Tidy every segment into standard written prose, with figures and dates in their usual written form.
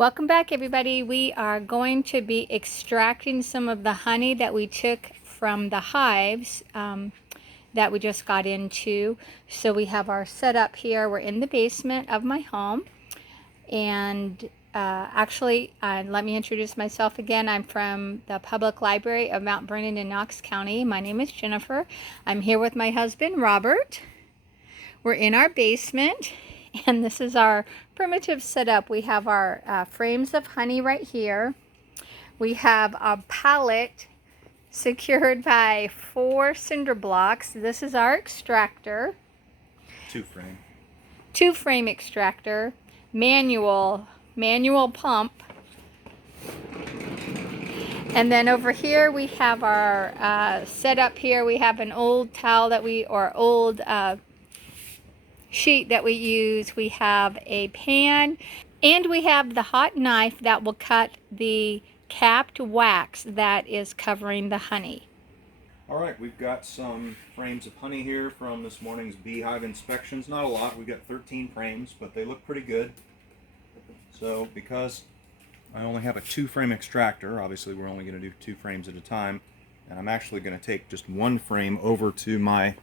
Welcome back, everybody. We are going to be extracting some of the honey that we took from the hives that we just got into. So we have our setup here. We're in the basement of my home. And actually, let me introduce myself again. I'm from the Public Library of Mount Vernon in Knox County. My name is Jennifer. I'm here with my husband, Robert. We're in our basement, and this is our primitive setup. We have our frames of honey right here. We have a pallet secured by 4 cinder blocks. This is our extractor. Two frame extractor, manual pump. And then over here we have our setup here. We have an old towel old sheet that we use. We have a pan, and we have the hot knife that will cut the capped wax that is covering the honey. Alright, we've got some frames of honey here from this morning's beehive inspections. Not a lot, we've got 13 frames, but they look pretty good. So because I only have a 2-frame extractor, obviously we're only going to do 2 frames at a time, and I'm actually going to take just 1 frame over to my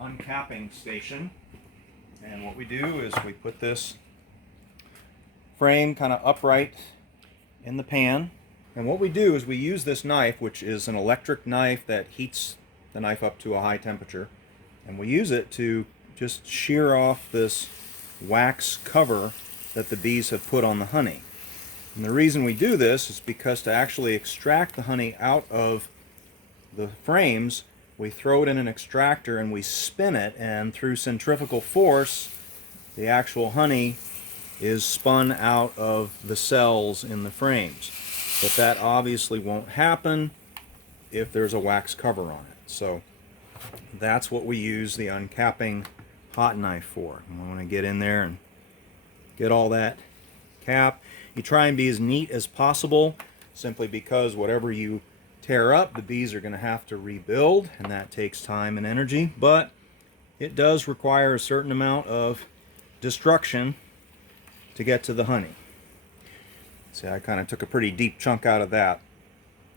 uncapping station. And what we do is we put this frame kind of upright in the pan. And what we do is we use this knife, which is an electric knife that heats the knife up to a high temperature. And we use it to just shear off this wax cover that the bees have put on the honey. And the reason we do this is because to actually extract the honey out of the frames, we throw it in an extractor and we spin it, and through centrifugal force, the actual honey is spun out of the cells in the frames. But that obviously won't happen if there's a wax cover on it. So that's what we use the uncapping hot knife for. And we want to get in there and get all that cap. You try and be as neat as possible, simply because whatever you tear up, the bees are going to have to rebuild, and that takes time and energy. But it does require a certain amount of destruction to get to the honey. See, I kind of took a pretty deep chunk out of that.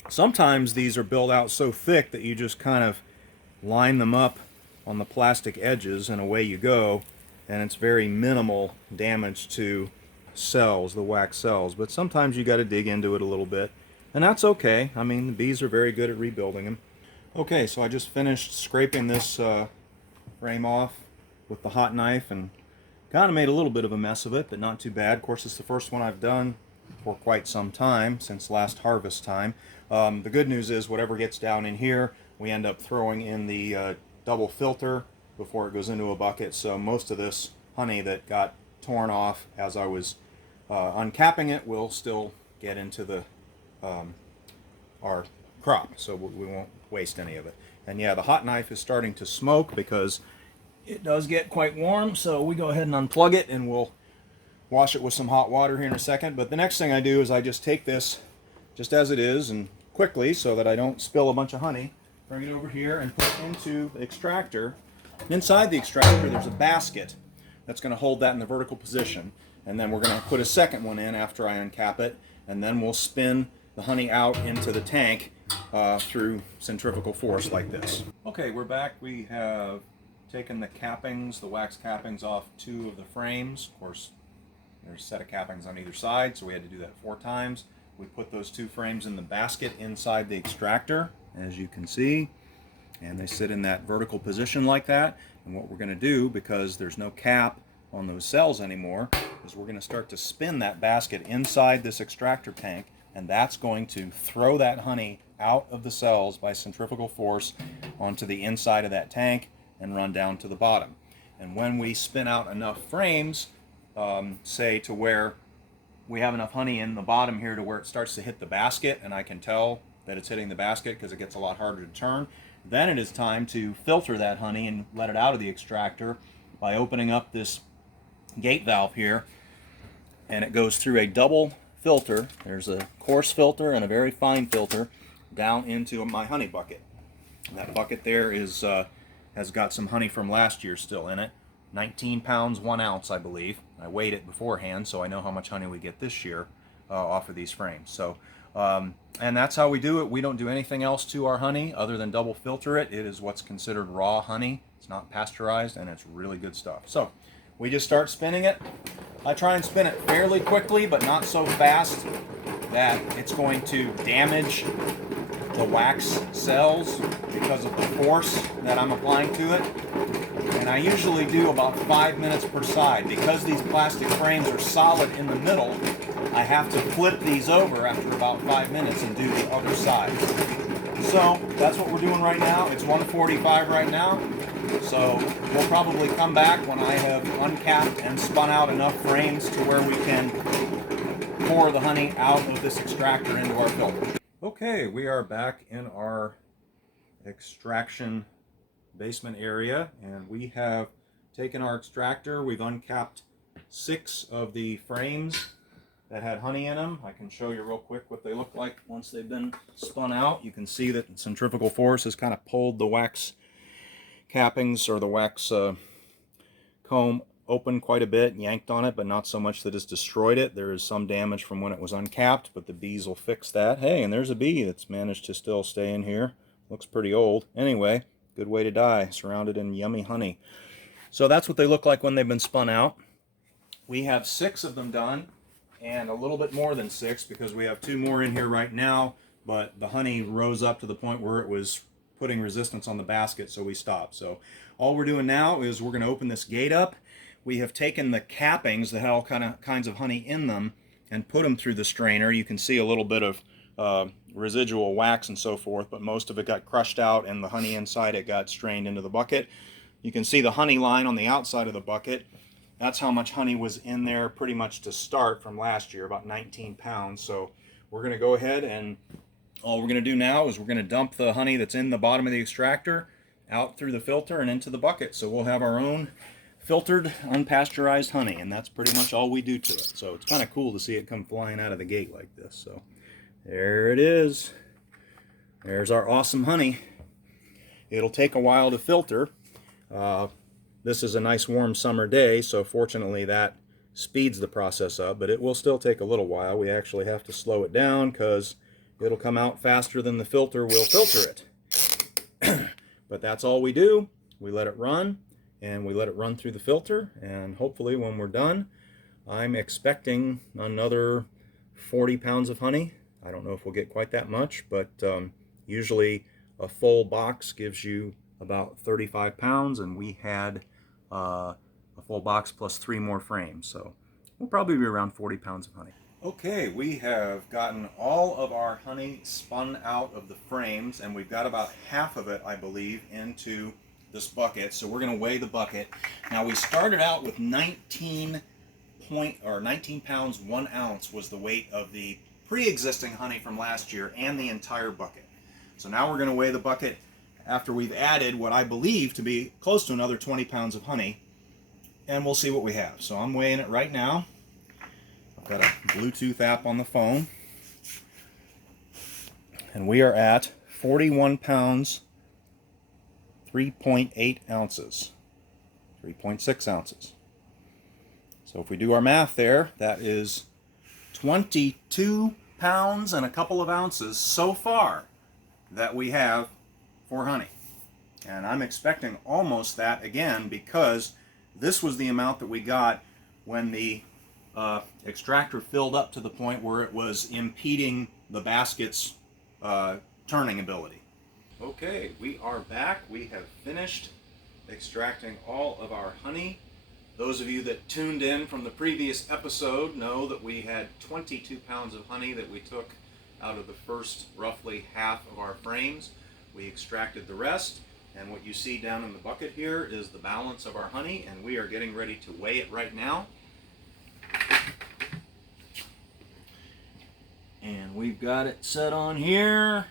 Sometimes these are built out so thick that you just kind of line them up on the plastic edges and away you go, and it's very minimal damage to cells, the wax cells. But sometimes you got to dig into it a little bit, and that's okay. I mean, the bees are very good at rebuilding them. Okay, so I just finished scraping this frame off with the hot knife and kind of made a little bit of a mess of it, but not too bad. Of course, it's the first one I've done for quite some time, since last harvest time. The good news is whatever gets down in here, we end up throwing in the double filter before it goes into a bucket. So most of this honey that got torn off as I was uncapping it will still get into the our crop, so we won't waste any of it. And yeah, the hot knife is starting to smoke because it does get quite warm, so we go ahead and unplug it and we'll wash it with some hot water here in a second. But the next thing I do is I just take this just as it is, and quickly, so that I don't spill a bunch of honey, bring it over here and put it into the extractor. And inside the extractor there's a basket that's going to hold that in the vertical position, and then we're going to put a second one in after I uncap it, and then we'll spin the honey out into the tank through centrifugal force like this. Okay, we're back. We have taken the cappings, the wax cappings, off 2 of the frames. Of course, there's a set of cappings on either side, so we had to do that 4 times. We put those 2 frames in the basket inside the extractor, as you can see, and they sit in that vertical position like that. And what we're going to do, because there's no cap on those cells anymore, is we're going to start to spin that basket inside this extractor tank, and that's going to throw that honey out of the cells by centrifugal force onto the inside of that tank and run down to the bottom. And when we spin out enough frames, say to where we have enough honey in the bottom here to where it starts to hit the basket, and I can tell that it's hitting the basket because it gets a lot harder to turn, then it is time to filter that honey and let it out of the extractor by opening up this gate valve here, and it goes through a double filter. There's a coarse filter and a very fine filter down into my honey bucket. And that bucket there is has got some honey from last year still in it. 19 pounds 1 ounce, I believe. I weighed it beforehand, so I know how much honey we get this year off of these frames. So, and that's how we do it. We don't do anything else to our honey other than double filter it. It is what's considered raw honey. It's not pasteurized, and it's really good stuff. So we just start spinning it. I try and spin it fairly quickly, but not so fast that it's going to damage the wax cells because of the force that I'm applying to it. And I usually do about 5 minutes per side. Because these plastic frames are solid in the middle, I have to flip these over after about 5 minutes and do the other side. So that's what we're doing right now. It's 1:45 right now. So we'll probably come back when I have uncapped and spun out enough frames to where we can pour the honey out of this extractor into our filter. Okay, we are back in our extraction basement area, and we have taken our extractor. We've uncapped 6 of the frames that had honey in them. I can show you real quick what they look like once they've been spun out. You can see that centrifugal force has kind of pulled the wax cappings or the wax comb open quite a bit, yanked on it, but not so much that it's destroyed it. There is some damage from when it was uncapped, but the bees will fix that. Hey, and there's a bee that's managed to still stay in here. Looks pretty old. Anyway, good way to die, surrounded in yummy honey. So that's what they look like when they've been spun out. We have 6 of them done, and a little bit more than 6 because we have 2 more in here right now, but the honey rose up to the point where it was putting resistance on the basket, so we stopped. So all we're doing now is we're going to open this gate up. We have taken the cappings that had all kinds of honey in them and put them through the strainer. You can see a little bit of residual wax and so forth, but most of it got crushed out and the honey inside it got strained into the bucket. You can see the honey line on the outside of the bucket. That's how much honey was in there pretty much to start from last year, about 19 pounds. So we're going to go ahead, and all we're going to do now is we're going to dump the honey that's in the bottom of the extractor out through the filter and into the bucket. So we'll have our own filtered, unpasteurized honey, and that's pretty much all we do to it. So it's kind of cool to see it come flying out of the gate like this. So there it is. There's our awesome honey. It'll take a while to filter. This is a nice warm summer day, so fortunately that speeds the process up, but it will still take a little while. We actually have to slow it down because it'll come out faster than the filter will filter it. But that's all we do. We let it run, and we let it run through the filter, and hopefully when we're done, I'm expecting another 40 pounds of honey. I don't know if we'll get quite that much, but usually a full box gives you about 35 pounds, and we had a full box plus 3 more frames, so we'll probably be around 40 pounds of honey. Okay, we have gotten all of our honey spun out of the frames, and we've got about half of it, I believe, into this bucket. So we're going to weigh the bucket. Now we started out with 19 pounds 1 ounce was the weight of the pre-existing honey from last year and the entire bucket. So now we're going to weigh the bucket after we've added what I believe to be close to another 20 pounds of honey, and we'll see what we have. So I'm weighing it right now. I've got a Bluetooth app on the phone, and we are at 41 pounds 3.8 ounces, 3.6 ounces. So if we do our math there, that is 22 pounds and a couple of ounces so far that we have for honey. And I'm expecting almost that again, because this was the amount that we got when the extractor filled up to the point where it was impeding the basket's turning ability. Okay, we are back. We have finished extracting all of our honey. Those of you that tuned in from the previous episode know that we had 22 pounds of honey that we took out of the first roughly half of our frames. We extracted the rest, and what you see down in the bucket here is the balance of our honey, and we are getting ready to weigh it right now. And we've got it set on here,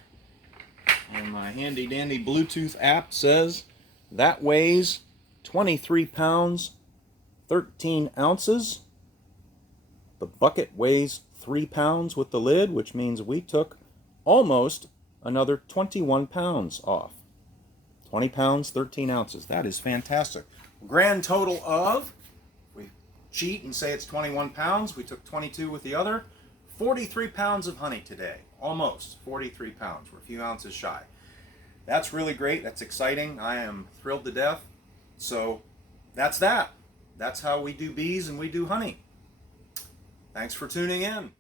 and my handy dandy Bluetooth app says that weighs 23 pounds 13 ounces. The bucket weighs 3 pounds with the lid, which means we took almost another 21 pounds off. 20 pounds 13 ounces. That is fantastic. Grand total of, we cheat and say it's 21 pounds. We took 22 with the other. 43 pounds of honey today. Almost 43 pounds. We're a few ounces shy. That's really great. That's exciting. I am thrilled to death. So that's that. That's how we do bees and we do honey. Thanks for tuning in.